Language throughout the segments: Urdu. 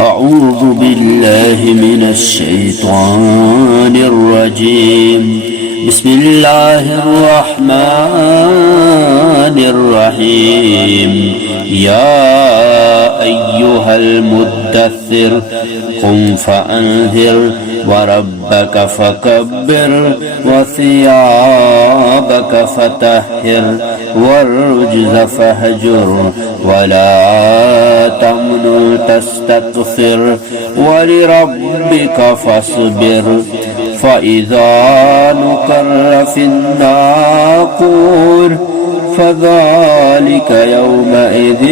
أعوذ بالله من الشيطان الرجيم. بسم الله الرحمن الرحيم. يا أيها المدثر قم فأنذر وربك فكبر وثيابك فطهر والرجز فاهجر ولا تمنن تستكثر ولربك فاصبر فإذا نقر في الناقور فذلك يومئذ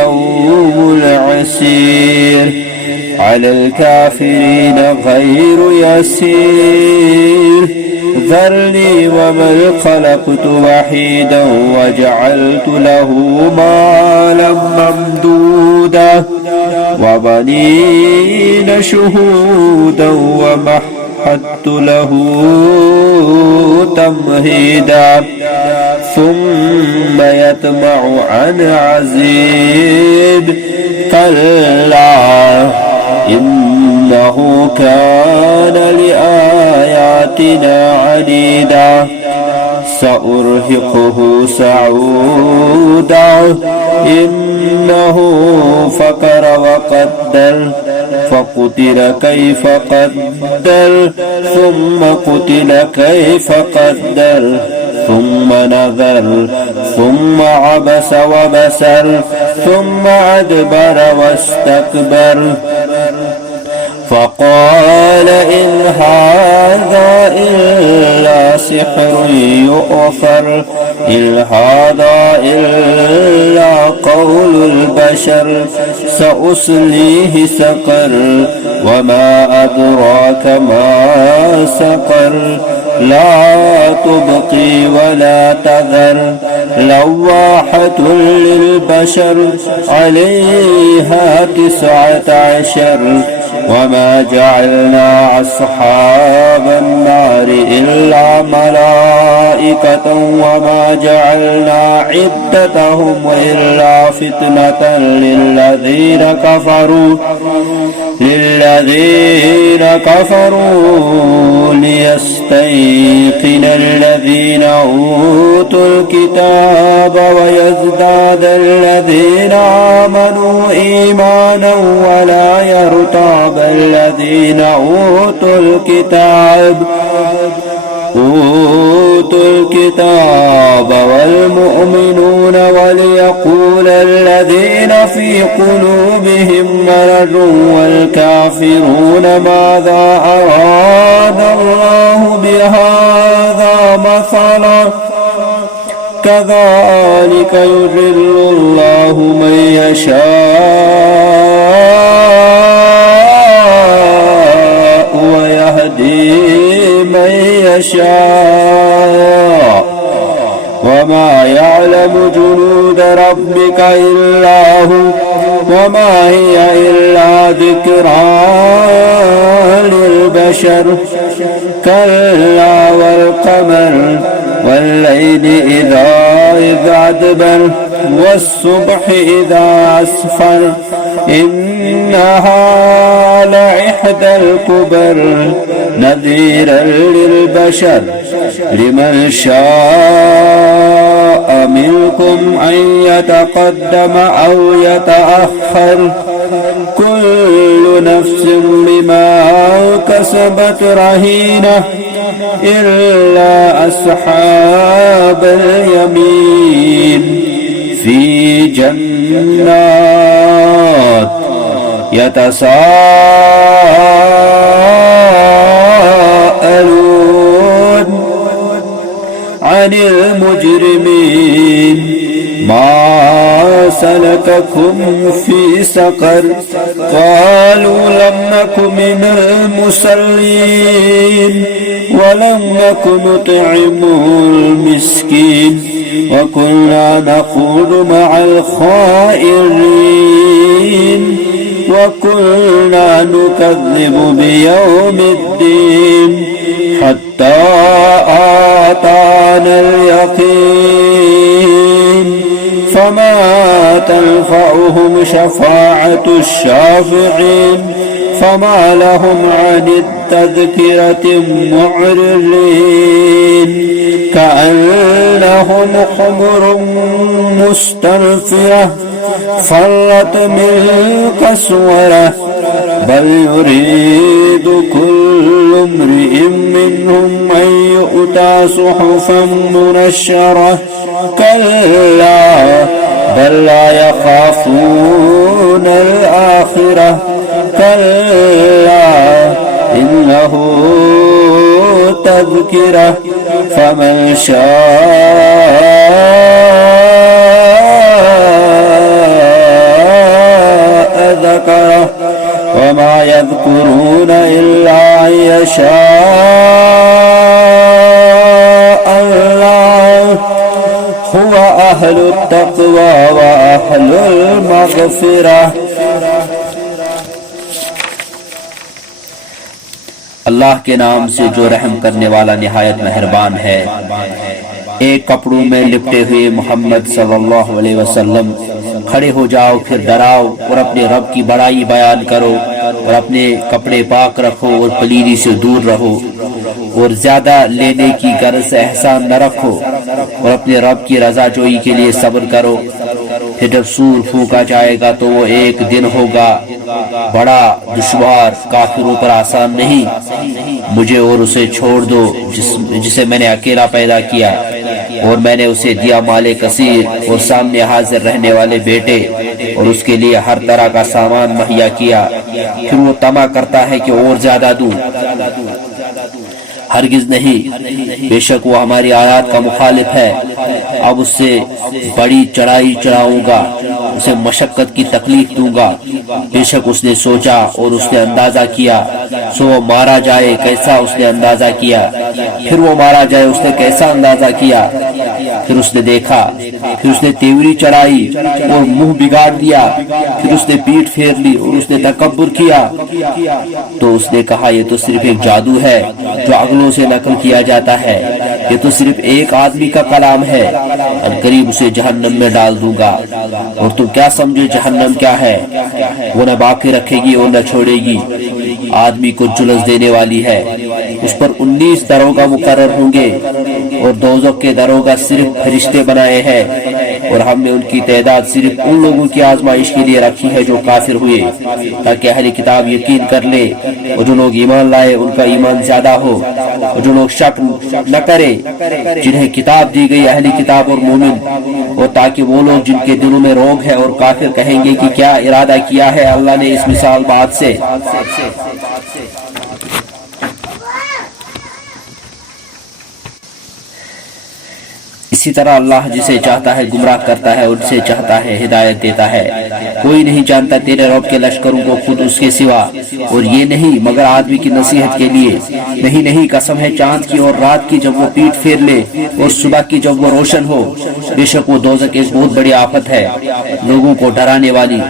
يوم العسير على الكافرين غير يسير. ذرني ومن خلقت وحيدا وجعلت له مالا ممدودا وبنين شهودا ومهدت له تمهيدا ثم يطمع أن أزيد كلا إنه كان لآياتنا عنيدا سأرهقه صعودا إنه فكر وقدر فقتل كيف قدر ثم قتل كيف قدر ثم نظر ثم عبس وبسر ثم أدبر واستكبر فقال إن هذا إلا سحر يؤثر إن هذا إلا قول البشر سأصليه سقر وما أدراك ما سقر لا تبقي ولا تذر لواحة للبشر عليها 19 وما جعلنا أصحاب النار إلا ملائكة وما جعلنا عدتهم إلا فتنة للذين كفروا ليستيقن الذين أوتوا الكتاب ويزداد الذين آمنوا إيمانا ولا يرتاب الذين أوتوا الكتاب والمؤمنون وليقول الذين في قلوبهم مرض والكافرون ماذا أراد الله بهذا مثلا كذلك يضل الله من يشاء ويهدي من يشاء وما يعلم جنود ربك إلا هو وما هي إلا ذكرى للبشر كلا والقمر والليل إذا أدبر والصبح إذا أسفر إنها لإحدى الكبر نذيرا للبشر لمن شاء منكم أن يتقدم أو يتأخر كل نفس بما كسبت رهينة إلا أصحاب اليمين في جنات يتساءلون عن المجرمين ما سلككم في سقر قالوا لم نك من المصلين ولم نك نطعم المسكين وكنا نخوض مع الخائرين وكنا نكذب بيوم الدين حتى آتانا اليقين فما تنفعهم شفاعة الشافعين فما لهم عن التذكرة معرضين كأنهم حمر مستنفرة فرت من قسورة بل يريد كل امرئ منهم أن يؤتى صحفا منشرة كلا بل لا يخافون الآخرة كلا إنه تذكرة فمن شاء ذكره وما يذكرون إلا أن يشاء الله هو أهل التقوى وأهل المغفرة. اللہ کے نام سے جو رحم کرنے والا نہایت مہربان ہے۔ ایک کپڑوں میں لپٹے ہوئے محمد صلی اللہ علیہ وسلم کھڑے ہو جاؤ، پھر ڈراؤ اور اپنے رب کی بڑائی بیان کرو اور اپنے کپڑے پاک رکھو اور پلیدی سے دور رہو اور زیادہ لینے کی غرض سے احسان نہ رکھو اور اپنے رب کی رضا جوئی کے لیے صبر کرو۔ پھر جب سور پھونکا جائے گا تو وہ ایک دن ہوگا بڑا دشوار، کافروں پر آسان نہیں۔ مجھے اور اسے چھوڑ دو جسے میں نے اکیلا پیدا کیا اور میں نے اسے دیا مال کثیر اور سامنے حاضر رہنے والے بیٹے اور اس کے لیے ہر طرح کا سامان مہیا کیا، پھر وہ طمع کرتا ہے کہ اور زیادہ دوں۔ ہرگز نہیں، بے شک وہ ہماری آیات کا مخالف ہے۔ اب اس سے بڑی چڑھائی چڑھاؤں گا، اسے مشقت کی تکلیف دوں گا۔ بے شک اس نے سوچا اور اس نے اندازہ کیا، سو وہ مارا جائے کیسا اس نے اندازہ کیا، پھر وہ مارا جائے اس نے کیسا اندازہ کیا۔ پھر اس نے دیکھا، پھر اس نے تیوری چڑھائی اور منہ بگاڑ دیا، پھر اس نے پیٹھ پھیر لی اور اس نے تکبر کیا۔ تو اس نے کہا یہ تو صرف ایک جادو ہے جو اگلوں سے نقل کیا جاتا ہے، یہ تو صرف ایک آدمی کا کلام ہے، اور قریب اسے جہنم میں ڈال دوں گا۔ اور تم کیا سمجھے جہنم کیا ہے؟ وہ نہ باقی رکھے گی اور نہ چھوڑے گی، آدمی کو جلس دینے والی ہے۔ اس پر 19 دروگا مقرر ہوں گے اور دوزخ کے دروگا صرف فرشتے بنائے ہیں، اور ہم نے ان کی تعداد صرف ان لوگوں کی آزمائش کے لیے رکھی ہے جو کافر ہوئے، تاکہ اہل کتاب یقین کر لے اور جو لوگ ایمان لائے ان کا ایمان زیادہ ہو، اور جو لوگ شک نہ کرے جنہیں کتاب دی گئی اہل کتاب اور مومن، اور تاکہ وہ لوگ جن کے دلوں میں روگ ہے اور کافر کہیں گے کہ کیا ارادہ کیا ہے اللہ نے اس مثال بات سے۔ اسی طرح اللہ جسے چاہتا ہے گمراہ کرتا ہے، ان سے چاہتا ہے ہدایت دیتا ہے۔ کوئی نہیں جانتا تیرے رب کے لشکروں کو خود اس کے سوا، اور یہ نہیں مگر آدمی کی نصیحت کے لیے۔ نہیں قسم ہے چاند کی اور رات کی جب وہ پیٹ پھیر لے اور صبح کی جب وہ روشن ہو، بے شک وہ دوزخ ایک بہت بڑی آفت ہے لوگوں کو ڈرانے والی۔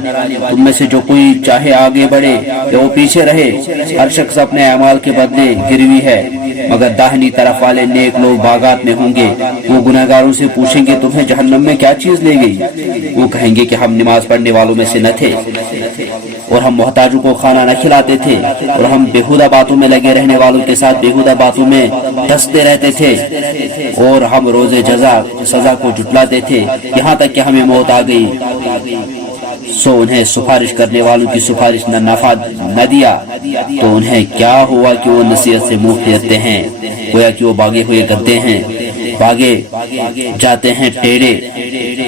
تم میں سے جو کوئی چاہے آگے بڑھے یا وہ پیچھے رہے، ہر شخص اپنے اعمال کے بدلے گروی ہے، مگر داہنی طرف والے نیک لوگ باغات میں ہوں گے۔ وہ گناہگاروں سے پوچھیں گے تمہیں جہنم میں کیا چیز لے گئی؟ وہ کہیں گے کہ ہم نماز پڑھنے والوں میں سے نہ تھے، اور ہم محتاجوں کو کھانا نہ کھلاتے تھے، اور ہم بےہودہ باتوں میں لگے رہنے والوں کے ساتھ بےہودہ باتوں میں ڈستے رہتے تھے، اور ہم روز سزا کو جھٹلاتے تھے، یہاں تک کہ ہمیں موت آ گئی۔ سو انہیں سفارش کرنے والوں کی سفارش نہ نفع نہ دیا، تو انہیں کیا ہوا کہ وہ نصیحت سے منہ پھیرتے ہیں، گویا کہ وہ بھاگے ہوئے گدے ہیں، بھاگے جاتے ہیں ٹیڑے،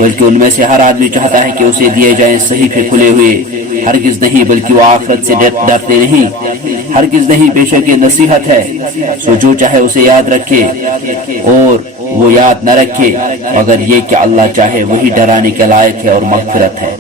بلکہ ان میں سے ہر آدمی چاہتا ہے کہ اسے دیے جائیں صحیفے کھلے ہوئے۔ ہرگز نہیں، بلکہ وہ آخرت سے ڈرتے نہیں، ہرگز نہیں، بے شک یہ نصیحت ہے۔ سو جو چاہے اسے یاد رکھے اور وہ یاد نہ رکھے، مگر یہ کہ اللہ چاہے وہی ڈرانے کے لائق ہے اور مغفرت ہے۔